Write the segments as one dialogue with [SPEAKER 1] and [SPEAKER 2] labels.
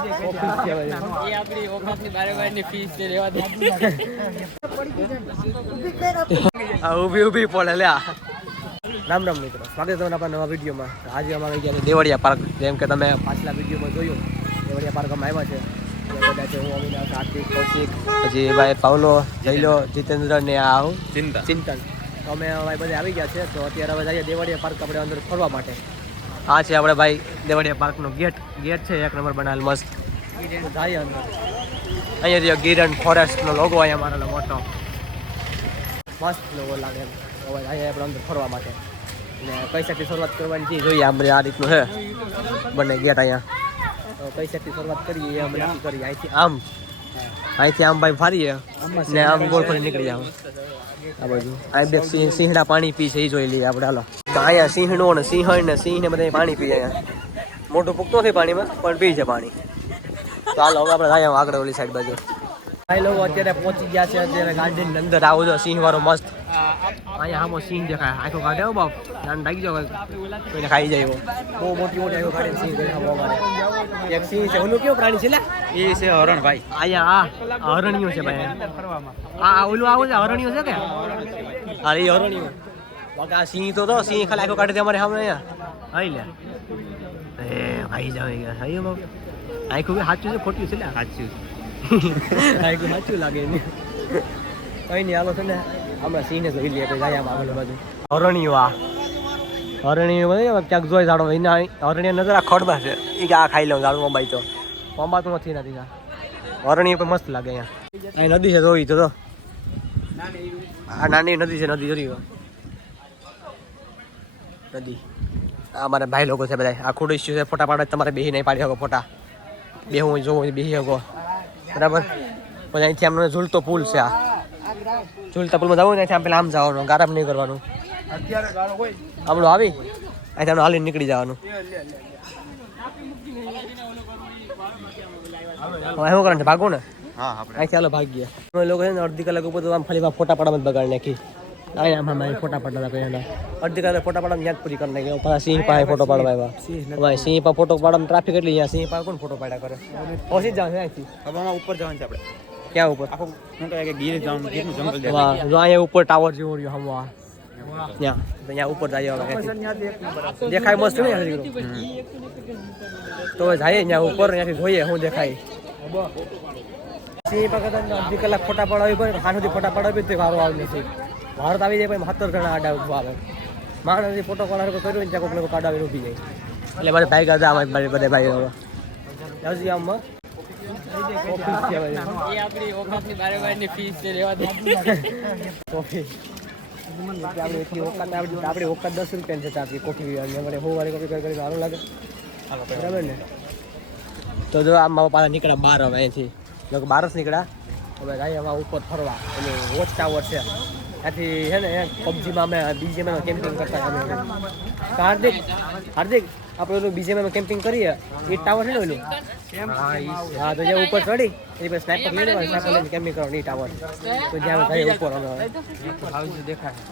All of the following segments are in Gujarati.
[SPEAKER 1] આપણી ઓકાતની બારે ફીસ છે લેવા દે.
[SPEAKER 2] આ ઊભી ઊભી પડે લ્યા. રામ રામ મિત્રો સ્વાગત છે તમારા આપણા નવા વિડીયોમાં. આજે અમારે ગયા દેવળિયા પાર્ક. જેમ કે તમે પાછલા વિડીયોમાં જોયું દેવળિયા પાર્ક અમે આવ્યા છે. બધા છે હું અવિનાશ કાર્તિક કૌશિક પછી ભાઈ પાવલો જયલો જીતેન્દ્ર ને આ હું
[SPEAKER 1] ચિંતા.
[SPEAKER 2] ચિંતન. તો અમે ભાઈ બધા આવી ગયા છે તો અત્યારે હવે જઈએ દેવળિયા પાર્ક આપણે અંદર ફરવા માટે. આ છે આપણે ભાઈ દેવળિયા પાર્કનો ગેટ. ગેટ છે એક નંબર બનાવેલ મસ્ત. જાય અંદર અહીંયા જે ગિરન ફોરેસ્ટનો લોગો અહીંયા મારેલો મોટો. મસ્ત લોગો લાગે હવે અહીંયા આપણે અંદર ફરવા માટે. ને કઈ સાઈડથી શરૂઆત કરવાની છે જોઈએ આપણે આ રીતનું છે બંને ગેટ અહીંયા. સાઈડથી શરૂઆત કરીએ અમે કરીએ. અહીંથી આમ. અહીંથી આમ ભાઈ ફારીએ. ને આમ ગોળ ફરી નીકળી જાવ આ બાજુ. આ બે સિંહ સિંહડા પાણી પી છે એ જોઈ લઈએ આપણે હાલો. તો અહીંયા સિંહણો ને સિંહણ ને સિંહ ને બધા પાણી પીએ અહીંયા. મોટું પૂકતો નથી પાણીમાં પણ પી છે પાણી. ચાલો હવે આપણે અહીંયા આગળ ઓલી સાઈડ બાજુ. ભાઈ લોકો અત્યારે પહોંચી ગયા છે અત્યારે ગાર્ડન અંદર આવો છો સિંહ વાળો મસ્ત. અહીંયા આમો સિંહ દેખાય. આખો કાઢે હો બાપ ધ્યાન રાખી જાવ કોઈને ખાઈ જાય બહુ મોટી મોટી આખો કાઢે સિંહ અમારે. એક સિંહ છે. ઓલું કેવું પ્રાણી છે લે?
[SPEAKER 1] એ છે હરણ ભાઈ
[SPEAKER 2] અહીંયા આ હરણિયું છે ભાઈ. આ ઓલું આવું છે હરણિયું છે કે? હા એ હરણિયું બાકી આ સિંહ તો તો સિંહ ખાલી આખો કાઢે છે અમારે સામે અહીંયા. હાઈ લે. એ ભાઈ જાવ ગયા હાઈ બાપ. આખું સાચું છે ખોટ્યું છે લે?
[SPEAKER 1] સાચું
[SPEAKER 2] આખું સાચું લાગે એને. કઈ નહીં હાલો છે ને હમણાં સિંહને જોઈ લઈએ પછી જાય આમ આગળ બાજુ. હરણિયું આ. ક્યાંક જોઈ જાડો એના હરણિયા નજર આ ખડમાં છે. એ કે આ ખાઈ લઉં જાડું મોબાઈ તો. પંબાતું નથી નથી આ. પણ મસ્ત લાગે અહીંયા. અહીં નદી છે જોઈ તો તો. આ નાની નદી છે નદી જોઈ નદી. આ અમારા ભાઈ લોકો છે બધા આ ખુડ ઇસ્યુ છે ફોટા પાડવા તમારે બેહી નહીં પાડી શકો ફોટા. બે હું જોઉં બેહી શકો. બરાબર? પછી અહીંથી આમનો ઝૂલતો પુલ છે આ. ઝૂલતા પુલમાં જવું ને આમ પેલા આમ જવાનું ગારામ નહીં કરવાનું.
[SPEAKER 1] અત્યારે
[SPEAKER 2] આપણું આવી? અહીંથી આપણે હાલી નીકળી જવાનું. હવે શું કરવાનું છે ભાગવું ને? અહીંથી હાલો ભાગીએ. અમે લોકો છે ને અડધી કલાક ઉપર તો આમ ખાલી ફોટા પાડવામાં જ બગાડી નાખી. અહીંયા આમ આમ ફોટા પાડતા હતા પહેલા અડધી કલાક ફોટા પાડવામાં યાદ પૂરી કરી નાખી પાછા સિંહ પાસે ફોટો પાડવા આવ્યા ભાઈ સિંહ પાસે ફોટો પાડવામાં ટ્રાફિક એટલી અહીંયા સિંહ પાસે કોણ ફોટો પાડ્યા કરે પહોંચી જાવ અહીંથી
[SPEAKER 1] હવે ઉપર જવાનું છે આપણે
[SPEAKER 2] ક્યાં ઉપર
[SPEAKER 1] આખું શું કહે કે ગીર જવાનું ગીરનું જંગલ જાય
[SPEAKER 2] વાહ જો અહીંયા ઉપર ટાવર જેવો રહ્યો હમ વાહ ત્યાં તો અહીંયા ઉપર જાય. દેખાય મસ્ત ને અહીંયાથી? તો જાય ત્યાં ઉપર ત્યાંથી જોઈએ શું દેખાય સિંહ પાસે અડધી કલાક ફોટા પડાવી પડે હાથ સુધી ફોટા પડાવી તો વારો આવે નથી વારો તો આવી જાય પછી સત્તર જણા આડા ઊભા આવે. માણસ ફોટો કોણ કર્યો ને ત્યાં કોઈક લોકો કાઢાવીને ઊભી જાય. એટલે મારે ભાઈ કાઢા આવે મારે બધા ભાઈ હવે જાવજી આમ ઓફિસ છે ભાઈ
[SPEAKER 1] આપણી
[SPEAKER 2] ઓકાત દસ રૂપિયાની છે આપણી કોફી અમારે હું વાળી કોફી કરી સારું લાગે. બરાબર ને? તો જો આમ મારા પાછા નીકળ્યા બાર હવે અહીંથી. બાર જ નીકળ્યા. હવે જાય આમાં ઉપર ફરવા. એટલે વોચ ટાવર છે. ત્યાંથી છે ને, પબજીમાં અમે બીજીએમમાં કેમ્પિંગ કરતા અમે હાર્દિક હાર્દિક, આપણે ઓલું બીજીએમમાં કેમ્પિંગ કરીએ. એ ટાવર છે ને ઓલું? હા, તો જ્યાં ઉપર ચડી, એની પછી સ્નાઈપર લઈ લેવાનું સ્નાઈપર લઈને કેમ્પિંગ કરવાનું એ ટાવર તો જ્યાં થાય ઉપર અમે.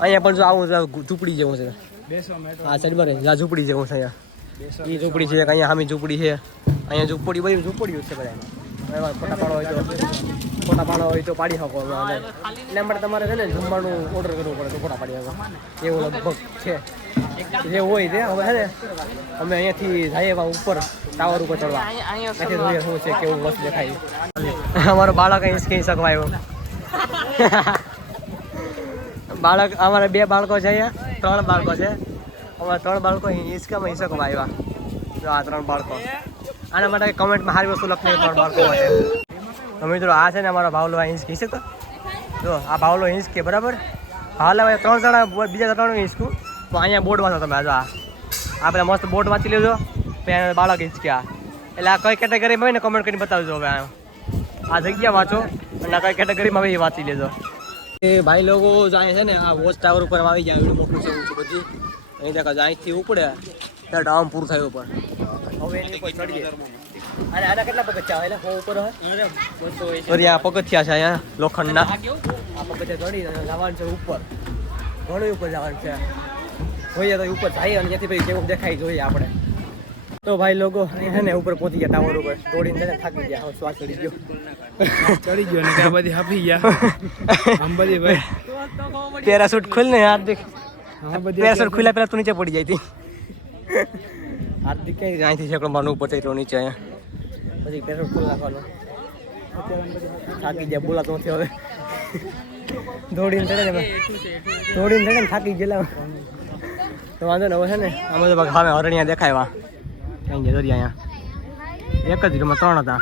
[SPEAKER 2] અહીંયા પણ જો આવું ઝૂંપડી જેવું છે. હા સાઈડ પર જ્યાં ઝૂંપડી જેવું છે અહીંયા. એ ઝૂંપડી છે અહીંયા સામે ઝૂંપડી છે. અહીંયા ઝૂંપડી બધી ઝૂંપડીઓ છે બધા એમાં ફોટા હોય તો ફોટા હોય તો પાડી શકો એના માટે તમારે છે ને જમવાનું ઓર્ડર કરવું પડે તો ફોટા પાડી શકો. એવું લગભગ છે. જે હોય તે હવે ને, અમે અહીંયાથી જઈએ એવા ઉપર, ટાવર ઉપર ચડવા. શું છે, કેવું વસ્તુ દેખાય. અમારો બાળક અહીં કહી બાળક, અમારે બે બાળકો છે અહીંયા, ત્રણ બાળકો છે. અમારા ત્રણ બાળકો હિંચકામાં હિંચકમાં આવ્યા. આ ત્રણ બાળકો. આના માટે કમેન્ટમાં સારી વસ્તુ લખી પણ બાળકો માટે. તો મિત્રો, આ છે ને અમારો ભાવલો આ હિંચકી તો? જો, આ ભાવલો હિંચકે, બરાબર? હાલ હવે ત્રણ જણા બીજા ત્રણ હિંચકું. તો અહીંયા બોર્ડ વાંચો તમે, આ જો, આ. આ પેલા મસ્ત બોર્ડ વાંચી લેજો. પછી બાળક બાળક હિંચક્યા. એટલે આ કઈ કેટેગરીમાં હોય ને કમેન્ટ કરીને બતાવજો હવે આ. આ જગ્યા વાંચો, અને આ કઈ કેટેગરીમાં હવે એ વાંચી લેજો. એ ભાઈ લોકો જાય છે ને, આ વોચ ટાવર ઉપર આવી જાય મોટું છે ઊંચું બધી અહીં જાય અહીંથી ઉપડે ત્યારે ડામ પૂરું થયું ઉપર. હવે એની ઉપર ચડીએ. અને આના કેટલા પગથિયા હોય? એટલે ઉપર હોય. સોરી આ પગથિયા છે અહીંયા લોખંડના. આ પગથિયા ચડી જવાનું છે ઉપર. ઘણું ઉપર જવાનું છે. જોઈએ તો ઉપર જઈએ અને ત્યાંથી પછી કેવું દેખાય જોઈએ આપણે. તો ભાઈ લોકો છે ને ઉપર પહોંચી ગયા ટાવર ઉપર. દોડીને ને થાકી ગયા. શ્વાસ ચડી ગયો.
[SPEAKER 1] ચડી ગયો ને ત્યાં બધી હાફી ગયા. આમ બધી ભાઈ.
[SPEAKER 2] પેરાશૂટ ખુલ ને હાર્દિક
[SPEAKER 1] બધી
[SPEAKER 2] ખુલ્યા પેલા તું નીચે પડી જાય હતી હાર્દિક ક્યાંય અહીંથી છે માનું ઉપર ચડ્યો નીચે અહીંયા? પછી પેટ્રોલ ખુલ્લા નાખવાનું થાકી ગયા બોલાતો નથી હવે. દોડીને ચડે ને દોડીને ચડે ને થાકી ગયેલા. તો વાંધો ને હવે છે ને? આમ તો હવે હરણિયા દેખાયવા કઈ ગયા દરિયા અહીંયા. એક જ રૂમમાં ત્રણ હતા.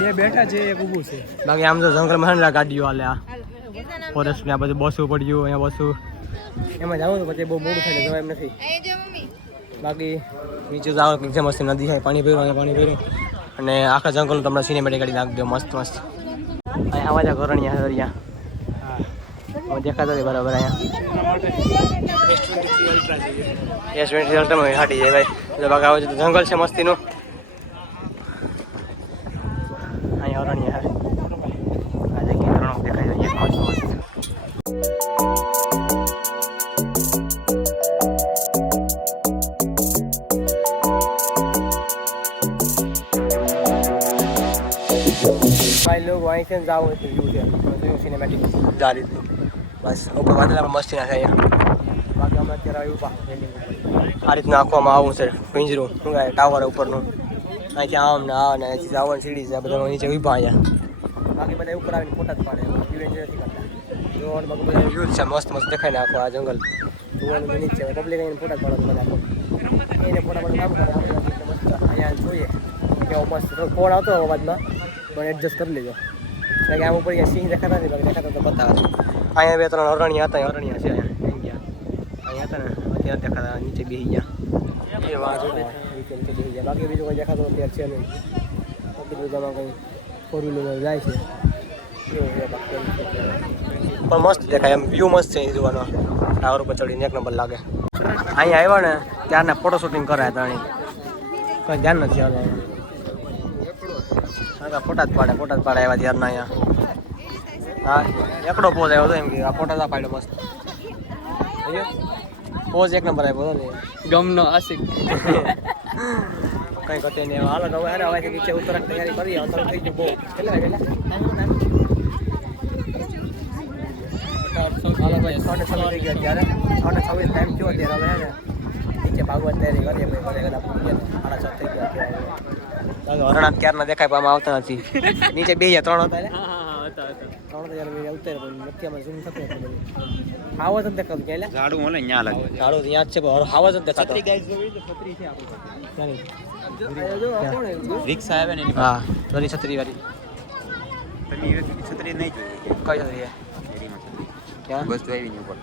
[SPEAKER 1] બે બેઠા છે એક ઊભું છે.
[SPEAKER 2] બાકી આમ તો જંગલમાં છે ગાડીઓ હાલે આ. ફોરેસ્ટ ને આ બધું બસું પડ્યું અહીંયા બસું. એમાં જવું તો પછી બહુ મોડું થાય જવાય એમ નથી. બાકી નીચે જાવ કંઈક છે મસ્ત નદી થાય પાણી ભર્યું અહીંયા પાણી ભર્યું. અને આખા જંગલનું તમને સિનેમેટિક ગાડી નાખી દો મસ્ત મસ્ત. અહીંયા આવા જ ઘરણિયા હા. દેખાતો નથી બરાબર અહીંયા. એસ ટ્વેન્ટી અલ્ટ્રામાં હાટી જાય ભાઈ. બાકી આવે છે તો જંગલ છે મસ્તીનું. ભાઈ લોકો અહીંથી જ જાવ એટલે વ્યૂ છે જોયું સિનેમેટિક આ રીતનું બસ ઉપર વાદળામાં મસ્તી ના થાય અહીંયા બાકી અમે અત્યારે આવ્યું ઊભા building ઉપર. આ રીતનું આખવામાં આવું છે પિંજરું શું કહે ટાવર ઉપરનું અહીંથી આમ ને આ ને અહીંથી આવવાની સીડી છે આ બધા નીચે ઊભા અહીંયા બાકી બધા ઉપર આવીને ફોટા જ પાડે વ્યૂ એન્જોય નથી કરતા જોવાનું બાકી બધા વ્યૂ છે મસ્ત મસ્ત દેખાય ને આખો આ જંગલ જોવાનું બની જ છે પબ્લિક આવીને ફોટા જ પાડવાનું બધા એને ફોટા પાડવાનું કામ કરે આપણે મસ્ત અહીંયા જોઈએ કેવો મસ્ત થોડો ફોન આવતો અવાજમાં પણ એડજસ્ટ કરી લેજો. કારણ કે આમ ઉપર સિંહ દેખાતા નથી બાકી દેખાતા તો બતાવે અહીંયા બે ત્રણ અરણ્યા હતા અરણ્યા છે અહીંયા હતા ને અત્યારે દેખાતા નીચે બેસી ગયા. બાકી બીજું કોઈ દેખાતો અત્યારે છે નહીં. બાકી બીજામાં કંઈ ફોર વ્હીલરમાં જાય છે. પણ મસ્ત દેખાય એમ વ્યૂ મસ્ત છે જોવાનો. ટાવર ઉપર ચડીને એક નંબર લાગે. અહીંયા આવ્યા ને ત્યારના ફોટો શૂટિંગ કરાય તો અહીં. કંઈ ધ્યાન નથી આવે હા ફોટા જ પાડે ફોટા જ પાડે આવ્યા ત્યારના અહીંયા. હા એકડો પોઝ આવ્યો હતો એમ કે આ ફોટા જ પાડ્યો મસ્ત. પોઝ એક નંબર આવ્યો હતો ને.
[SPEAKER 1] ગમનો આશિક.
[SPEAKER 2] કઈ ઘટે નહીં. હાલો તો હવે હવે નીચે ઉતરક તૈયારી કરી અંતર થઈ ગયું બહુ. કેટલા વાગે હાલો ભાઈ સાડા છવ્વીસ થઈ ગયા ત્યારે સાડા છવ્વીસ ટાઈમ થયો ત્યારે હવે નીચે ભાગવાની તૈયારી કરીએ ભાઈ. ઘરે કદાચ સાડા છ થઈ ગયા ત્યારે હરણા ક્યારના દેખાય પામાં આવતા નથી. નીચે બે ગયા ત્રણ હતા ને?
[SPEAKER 1] હા હા હતા હતા.
[SPEAKER 2] ત્રણ હજાર રૂપિયા ઉતરે પણ નથી આમાં zoom થતું એટલું બધું. આવો જ નથી દેખાતું ક્યાં લે
[SPEAKER 1] ઝાડું ઓલે ન્યા લાગે.
[SPEAKER 2] ઝાડો તો યાદ છે પણ આવો જ નથી દેખાતો
[SPEAKER 1] ગાઈસ જોવી તો છત્રી છે આપણી
[SPEAKER 2] ક્યાંની?
[SPEAKER 1] રિક્ષા આવે ને એની
[SPEAKER 2] હા દોરી છત્રી વાળી
[SPEAKER 1] તમે એ છત્રી નહીં જોઈ
[SPEAKER 2] કઈ છત્રી છે?
[SPEAKER 1] શેરીમાં છત્રી.
[SPEAKER 2] ક્યાં?
[SPEAKER 1] બસ જો આવી ઉપર.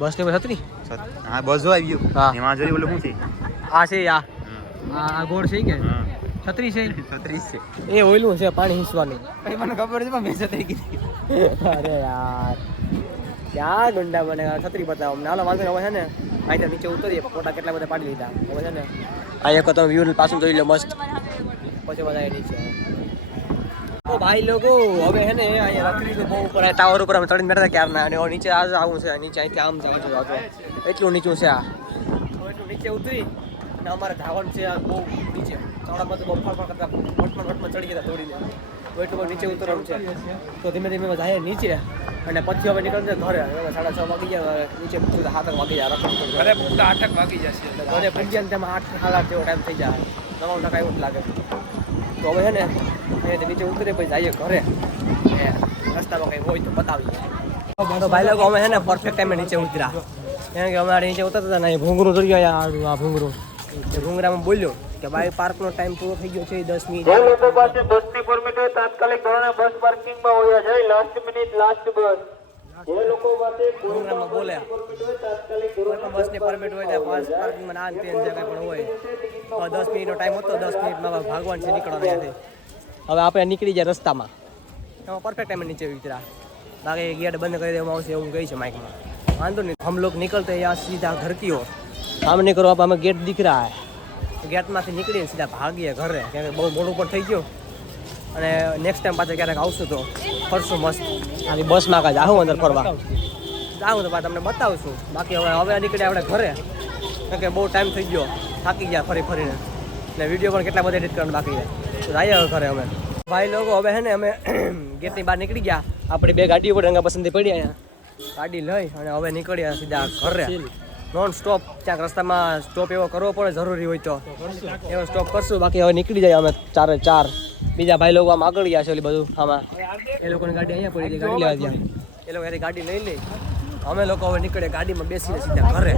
[SPEAKER 2] બસની છત્રી?
[SPEAKER 1] છત- હા બસ જો આવી
[SPEAKER 2] હા.
[SPEAKER 1] એમાં જોઈ ઓલું શું છે?
[SPEAKER 2] આ છે આ.
[SPEAKER 1] હમ.
[SPEAKER 2] આ ગોળ છે કે?
[SPEAKER 1] હા.
[SPEAKER 2] છત્રી છે?
[SPEAKER 1] છત્રી છે.
[SPEAKER 2] એ ઓયલું છે પાણી હિંચવાનું.
[SPEAKER 1] મને ખબર છે પણ મેં છત્રી કીધી.
[SPEAKER 2] અરે યાર. ક્યાં ગુંડા બને? આ છત્રી બતાવો અમને. હાલો વાંધો હવે છે ને અહીં નીચે ઉતરીએ. ફોટા કેટલા બધા પાડી લીધા. હવે છે ને આ એક તમે વ્યૂ પાછું જોઈ લો મસ્ત. પછી બધા નીચે. તો ભાઈ લોકો હવે હે ને અહીંયા રખડી તો બહુ ઉપર આ ટાવર ઉપર અમે ચડીને બેઠા ક્યારના. અને નીચે આજ આવું છે નીચે અહીંથી આમ જવા એટલું નીચું છે આ. નીચે ઉતરી. અને અમારે ધાવણ છે બહુ નીચે. ચોડામાં તો બહુ પણ કરતા વટમાં વટમાં ચડી ગયા દોડીને. તો એટલું નીચે ઉતરવાનું છે. તો ધીમે ધીમે જાય નીચે અને પછી હવે નીકળશે ઘરે. હવે સાડા છ વાગી ગયા નીચે સાત વાગી જાય રખડતું
[SPEAKER 1] અરે પૂરા આઠક વાગી જશે
[SPEAKER 2] ઘરે પૂજ્યા ને તેમાં આઠ સાડા જેવો ટાઈમ થઈ જાય. નવ ટકા એવું જ લાગે. તો હવે છે ને અહીંયાથી નીચે ઉતરે પછી જઈએ ઘરે. રસ્તામાં કંઈ હોય તો બતાવીએ. તો ભાઈ લોકો અમે છે ને પરફેક્ટ ટાઈમે નીચે ઉતર્યા. કારણ કે અમારે નીચે ઉતરતા હતા ને ભૂંગરું જોઈ ગયા આ ભૂંગરું ભૂંગરામાં બોલ્યો કે ભાઈ પાર્કનો ટાઈમ પૂરો થઈ ગયો છે દસ મિનિટ.
[SPEAKER 3] જે લોકો પાસે બસની પરમિટ હોય તાત્કાલિક ધોરણે બસ પાર્કિંગમાં હોય જાય લાસ્ટ મિનિટ લાસ્ટ બસ જે લોકો પાસે કોઈ
[SPEAKER 2] બોલ્યા. બસની પરમિટ હોય ત્યાં બસ પાર્કિંગમાં ના તે જે કંઈ પણ હોય. તો દસ મિનિટનો ટાઈમ હતો દસ મિનિટમાં ભાગવાન છે નીકળવાનું અહીંયાથી હવે આપણે નીકળી જાય રસ્તામાં. એમાં પરફેક્ટ ટાઈમે નીચે ઉતર્યા. બાકી ગેટ બંધ કરી દેવામાં આવશે એવું કહે છે માઇકમાં વાંધો નહીં. હમ લોકો નીકળતે યા સીધા ઘર કી ઓર આમ નીકળો આપ અમે ગેટ દીકરા ગેટમાંથી નીકળીને સીધા ભાગીએ ઘરે કેમ કે બહુ મોડું પણ થઈ ગયું. અને નેક્સ્ટ ટાઈમ પાછા ક્યારેક આવશું તો ફરશું મસ્ત. આની બસમાં કાંઈ આવું અંદર ફરવા? આવું તો તમને બતાવશું. બાકી હવે હવે નીકળે આપણે ઘરે. કારણ કે બહુ ટાઈમ થઈ ગયો. થાકી ગયા ફરી ફરીને. ને વીડિયો પણ કેટલા બધા એડિટ કરવાનું બાકી છે. તો જઈએ હવે ઘરે અમે. ભાઈ લોકો હવે હે ને અમે ગેટની બહાર નીકળી ગયા. આપણી બે ગાડીઓ પણ રંગા પસંદી પડી અહીંયા. ગાડી લઈ અને હવે નીકળ્યા સીધા ઘરે. નોન સ્ટોપ ક્યાંક રસ્તામાં સ્ટોપ એવો કરવો પડે જરૂરી હોય તો. એવો સ્ટોપ કરશું. બાકી હવે નીકળી જાય અમે ચારે ચાર. બીજા ભાઈ લોકો આમ આગળ ગયા છે ઓલી બધું આમાં. એ લોકોની ગાડી અહીંયા પડી ગઈ ગાડી લેવા ગયા. એ લોકો એની ગાડી લઈ લઈ અમે લોકો હવે નીકળે ગાડીમાં બેસીને સીધા ઘરે.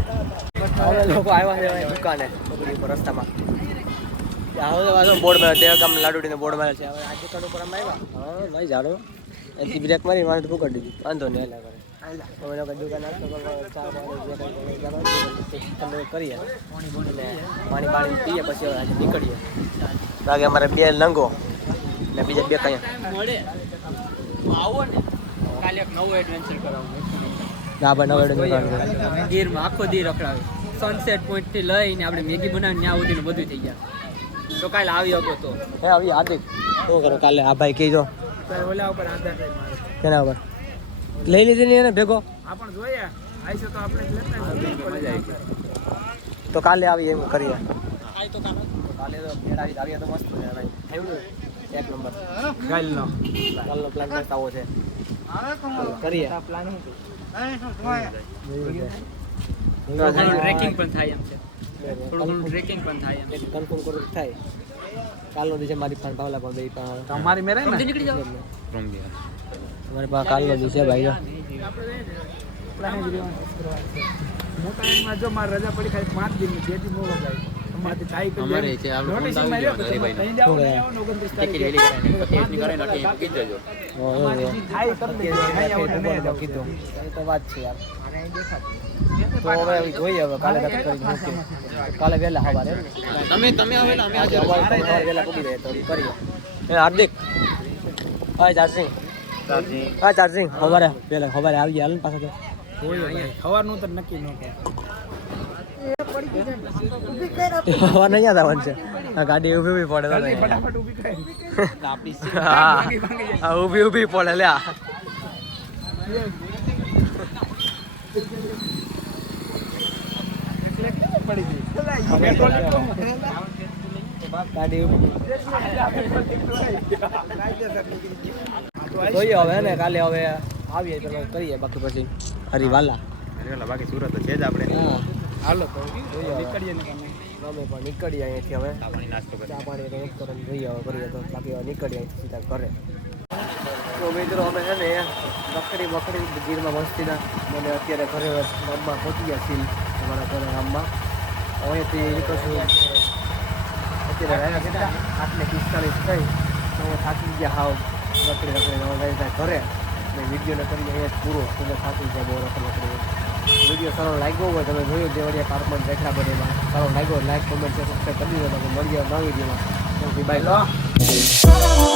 [SPEAKER 2] અમે લોકો આવ્યા છે દુકાને ઉપર રસ્તામાં. હવે બોર્ડ માર્યો દેવગામ લાડુડીનો બોર્ડ માર્યો છે. હવે આ દુકાન ઉપર અમે આવ્યા. હા નહીં જાણો એથી બ્રેક મારી મારે પકડી દીધી. વાંધો નહીં કરે. અમે લોકો દુકાન કરીએ પાણી પાણી પીએ પછી હવે આજે નીકળીએ બાકી અમારે બે લંગો ને બીજા બે કઈ
[SPEAKER 4] મળે આવો ને કાલે એક નવો એડવેન્ચર કરાવું
[SPEAKER 2] ના
[SPEAKER 4] ગીરમાં આખો દી રખડાવે. સનસેટ પોઈન્ટથી લઈને આપણે મેગી બનાવીને ત્યાં સુધીનું બધું થઈ ગયા. તો કાલે આવી શકો તો.
[SPEAKER 2] હે આવી હાર્દિક. શું કરો કાલે? આ ભાઈ કહેજો
[SPEAKER 1] ઓલા ઉપર આધાર રહે મારો.
[SPEAKER 2] તેના ઉપર. લઈ લીધી ને એને ભેગો?
[SPEAKER 1] પણ તો આપણે જ લેતા આવીશું.
[SPEAKER 2] તો કાલે આવી એમ કરીએ. તો કાલે. તો આવી આવીએ તો મસ્ત થયું એક નંબર.
[SPEAKER 1] કાલનો
[SPEAKER 2] કાલનો પ્લાન મસ્ત આવો છે. કરીએ.
[SPEAKER 4] ટ્રેકિંગ પણ થાય એમ છે. થોડું ટ્રેકિંગ પણ થાય એમ
[SPEAKER 2] કન્ફર્મ કરું થાય. કાલનો દિવસે મારી પાસે ભાવલા પણ બે પણ.
[SPEAKER 1] તમારી મેરે
[SPEAKER 4] નીકળી જાવ
[SPEAKER 2] અમારી પાસે કાલનો દિવસે ભાઈ જો.
[SPEAKER 1] મોટા એમાં જો મારે રજા પડી ખાલી પાંચ દિન મોડો થાય તો નોટિસમાં રહ્યો તો તમે ત્યાં જાઓ ને આવો ને 29 તારીખે.
[SPEAKER 2] ઓ, ઓ, ઓ.
[SPEAKER 1] થાય કરી દેજો. નહીં આવો તો નહીં જાઓ.
[SPEAKER 2] કીધું એ તો વાત છે ભાઈ તો હવે જોઈએ હવે કાલે કાલે વહેલા સવારે.
[SPEAKER 4] તમે તમે
[SPEAKER 2] એ હાર્દિક. હા ચાર્જિંગ હા ચાર્જિંગ. ખબર પેલા ખબર આવી ગયા ને પાછા તો.
[SPEAKER 1] જોઈએ તો નક્કી ન
[SPEAKER 2] ખબર નહીં આવવાનું છે ગાડી ઊભી ઊભી પડે
[SPEAKER 1] ફટાફટ ઊભી
[SPEAKER 2] હા. ઊભી ઊભી પડે લ્યા.
[SPEAKER 1] પડી ગઈ પેટ્રોલ એટલું
[SPEAKER 2] ગાડી ઊભી. જોઈએ હવે ને કાલે હવે આવીએ તો કરીએ બાકી પછી હરિવાલા.
[SPEAKER 5] બાકી સુરત છે જ આપણે.
[SPEAKER 1] હાલો તો નીકળીએ ને તમે
[SPEAKER 2] અમે પણ નીકળીએ અહીંયાથી હવે.
[SPEAKER 5] પાણી નાસ્તો કરી
[SPEAKER 2] ચા પાણી કંઈક કરીને જોઈએ હવે કરીએ તો બાકી હવે નીકળીએ સીધા ઘરે. તો મિત્રો અમે છે ને રખડી બખડી ગીરમાં મસ્તીના મને અત્યારે ઘરે ગામમાં પહોંચી ગયા છીએ અમારા ઘરે ગામમાં. અહીંયાથી નીકળશું. અત્યારે કેટલા પિસ્તાલીસ થઈ. તો થાકી ગયા હાવ. લકડી હવે જાય જાય ઘરે. અને વિડીયોને કરીને અહીંયા પૂરો. તમને થાકી જાય બહુ રખડી લકડી વીડિયો સારો લાગ્યો હોય, તમે જોયું દેવળિયા પાર્કમાં દેખડા એમાં. સારો લાગ્યો લાઈક કોમેન્ટ સબસ્ક્રાઈબ કરી દીધો તમે મળીએ નવી વિડીયોમાં બાય